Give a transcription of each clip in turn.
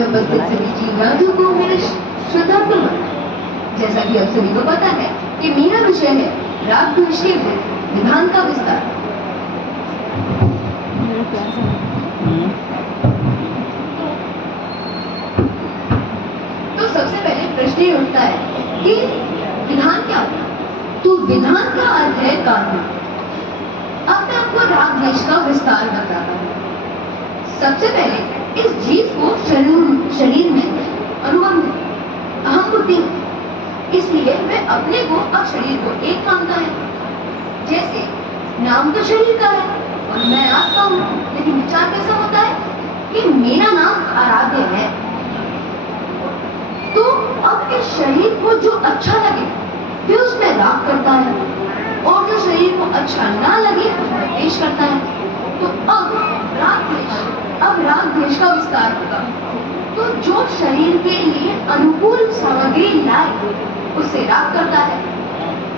में उपस्थित सभी जीवराजों को मेरे श्रद्धापूर्ण वंदन। जैसा कि आप सभी को पता है कि मेरा विषय है राग द्वेष के विधान का विस्तार। तो सबसे पहले प्रश्न ये उठता है कि विधान क्या होता है? तो विधान का अर्थ है कानून। अब मैं आपको राग द्वेष का विस्तार बताता हूँ। सबसे पहले इस जीव को शरीर में अनुबंध अहम बुद्धि, इसलिए वह अपने को और शरीर को एक मानता है। जैसे नाम तो शरीर का है और मैं आत्मा हूँ, लेकिन विचार कैसा होता है कि मेरा नाम आराध्य है। तो अब इस शरीर को जो अच्छा लगे वह उसमें राग करता है, और जो शरीर को अच्छा ना लगे उसमें द्वेष करता है। तो अब राग द्वेष का विस्तार होगा। तो जो शरीर के लिए अनुकूल सामग्री लाए उससे राग करता है,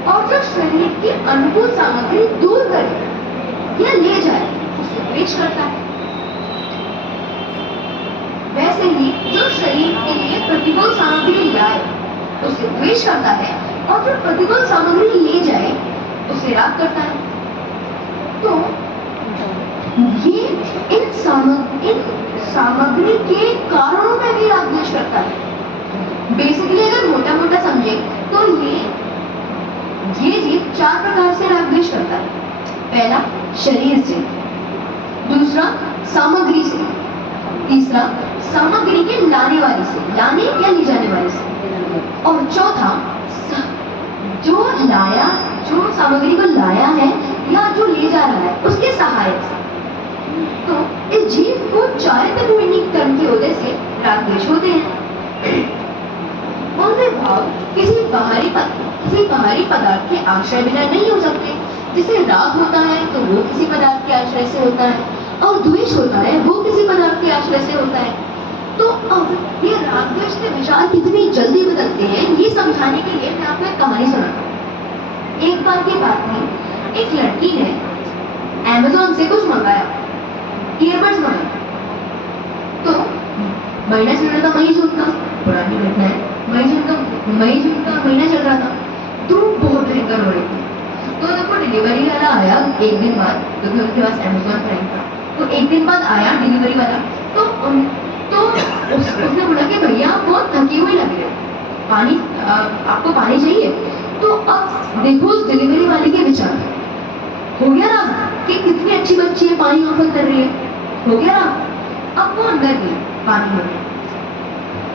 और जो शरीर की अनुकूल सामग्री दूर करे या ले जाए उससे द्वेष करता है। वैसे ही जो शरीर के लिए प्रतिकूल सामग्री लाए उससे द्वेष करता है, और जो प्रतिकूल सामग्री ले जाए उससे राग करता है। तो ये इन सामग्री के कारणों में भी राग द्वेष करता है। बेसिकली अगर मोटा मोटा समझे तो ये जीव 4 प्रकार से राग द्वेष करता है। पहला शरीर से, दूसरा सामग्री से, तीसरा सामग्री के लाने वाले से, लाने या ले जाने वाले से, और चौथा जो सामग्री को लाया है या जो ले जा रहा है उसके सहायक से। तो इस जीव को चारित्र्य कर्म की वजह से राग द्वेष होते हैं। उनके भाव किसी बाहरी पदार्थ के आश्रय बिना नहीं हो सकते। जिसे राग होता है तो वो किसी पदार्थ के आश्रय से होता है, और द्वेष होता है वो किसी पदार्थ के आश्रय से होता है। तो अब ये राग द्वेष के विचार कितनी जल्दी बदलते हैं ये समझाने के लिए मैं आपको एक कहानी सुनाता हूँ। एक बार की बात थी, एक लड़की ने Amazon से कुछ मंगाया, ईयरबड्स मंगाए। तो महीना चल रहा था मई जून का, पुरानी घटना है, मई जून का महीना चल रहा था। धूप बहुत भयंकर हो रही थी। तो जब वो डिलीवरी वाला आया एक दिन बाद, क्योंकि उनके पास Amazon प्राइम था, तो एक दिन बाद आया डिलीवरी वाला। तो उसने बोला कि भैया आप बहुत थकी हुई लग रही है, पानी आपको पानी चाहिए? तो अब देखो उस डिलीवरी वाले के विचार, हो गया ना कि कितनी अच्छी बच्ची है, पानी ऑफर कर रही है, हो गया ना। अब वो अंदर गई, पानी हो गया,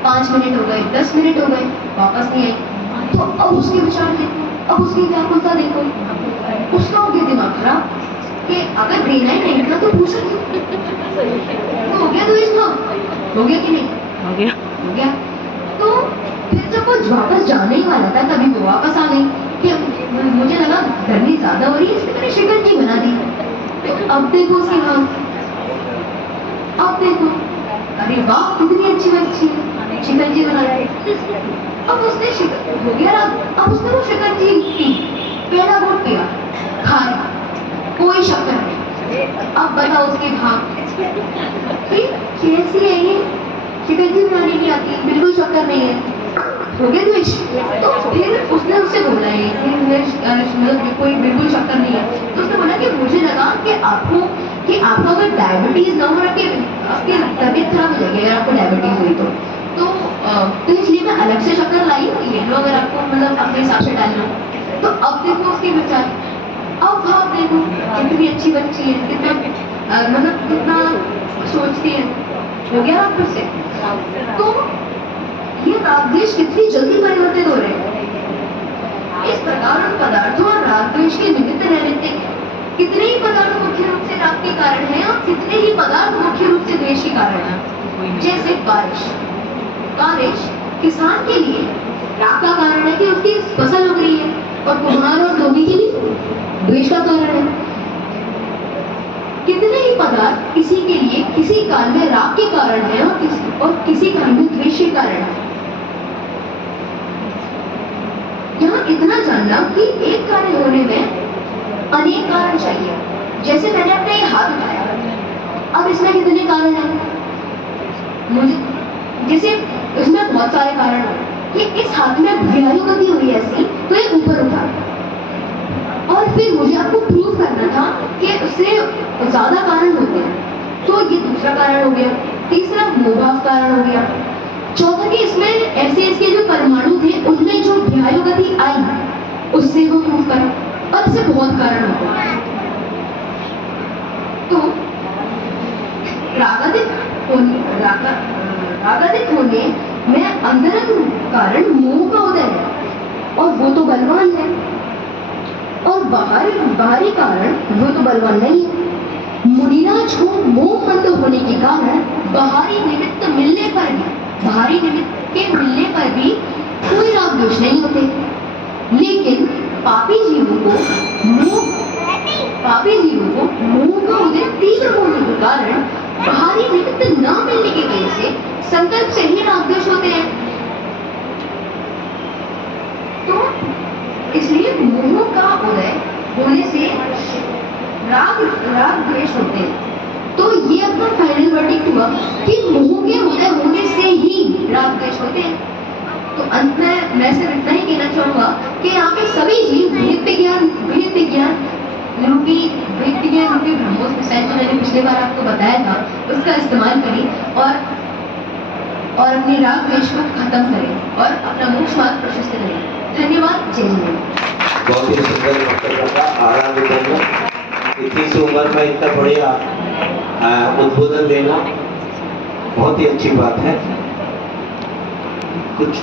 5 मिनट हो गए, 10 मिनट हो गए, वापस नहीं आई। तो अब उसके विचार देखो, अब उसकी व्याकुलता देखो, उसका हो गया दिमाग खराब कि अगर देना ही नहीं था तो पूछा क्यों। तो हो गया तो इसका हो गया कि नहीं? हो गया। तो फिर जब वो वापस जाने ही वाला था तभी वो वापस आ गई कि मुझे लगा गर्मी ज्यादा हो रही है इसलिए मैंने शिकंजी बना दी। तो अब देखो उसके हाथ, अब देखो, अरे वाह कितनी अच्छी बच्ची है, शिकंजी बना दी। अब उसने हो गया ना, अब उसने वो शिकंजी पी, पहला घूंट पिया, खाया, कोई शक्कर नहीं। अब बताओ उसके भाव कैसी है ये, शिकंजी बनाने नहीं आती, बिल्कुल शक्कर नहीं है, हो गया द्वेष। तो फिर उसने उससे बोला है कि कोई बिल्कुल शक्कर नहीं है। तो उसने बोला कि मुझे लगा कि आपको अगर डायबिटीज ना हो, आपकी तबीयत खराब हो जाएगी अगर आपको डायबिटीज हुई तो इसलिए मैं अलग से शक्कर लाई हूँ, ले लो अगर आपको मतलब अपने हिसाब से डालना। तो अब देखो उसके विचार, अब भाव देखो, कितनी अच्छी बच्ची है, कितना सोचती है, हो गया आप फिर से। तो ये राग द्वेष कितनी जल्दी परिवर्तित हो रहे हैं। इस प्रकार उन पदार्थों और राग द्वेष के निमित्त रहने कितने ही पदार्थ मुख्य रूप से राग के कारण हैं और कितने ही पदार्थ मुख्य रूप से द्वेष के कारण हैं। जैसे बारिश किसान के लिए राग का कारण है कि उसकी फसल उग रही है, और कुम्हार और धोबी के लिए द्वेष का कारण है। कितने ही पदार्थ किसी के लिए किसी काल में राग के कारण है और किसी काल में द्वेष के कारण है। यहाँ इतना जानना कि एक कार्य होने में अनेक कारण चाहिए। जैसे मैंने अपना ये हाथ उठाया, अब इसमें कितने कारण हैं? जैसे उसमें बहुत सारे कारण हैं कि इस हाथ में व्यायु गति हुई ऐसी तो ये ऊपर उठा, और फिर मुझे आपको प्रूव करना था कि उससे ज्यादा कारण होते हैं, तो ये दूसरा कारण हो गया। तीसरा मोहभाव कारण हो गया। चौथा कि इसमें ऐसे इसके जो परमाणु थे उनमें जो व्यायु गति आई उससे वो प्रूव करा, और इससे बहुत कारण होते हैं। तो रागादित होने में अंतरंग कारण मोह का उदय है, और वो तो बलवान है, और बाहरी कारण वो तो बलवान नहीं है। मुनिराज को मोह मंद होने के कारण बाहरी निमित्त मिलने पर भी कोई राग द्वेष नहीं होते, लेकिन पापी जीवों को मोह का उदय तीव्र होने के कारण बाहरी निमित्त न मिलने की वजह से संकल्प से ही राग द्वेष होते हैं। तो इसलिए मोह का उदय होने से राग द्वेष होते हैं। तो ये अपना फाइनल वर्डिक्ट हुआ कि मोह के उदय होने से ही राग द्वेष होते हैं। तो अंत में मैं सिर्फ इतना ही कहना चाहूंगा कि यहाँ पे सभी जीव भेद विज्ञान रूपी ब्रह्मोस मिसाइल जो मैंने पिछले बार आपको बताया था उसका इस्तेमाल करें और अपने राग द्वेष को खत्म करें और अपना मोक्ष मार्ग प्रशस्त करें। धन्यवाद। जय हिंद। बहुत ही सुंदर वक्तव्य था। आराम इतनी सी उम्र में इतना बढ़िया उद्बोधन देना बहुत ही अच्छी बात है। कुछ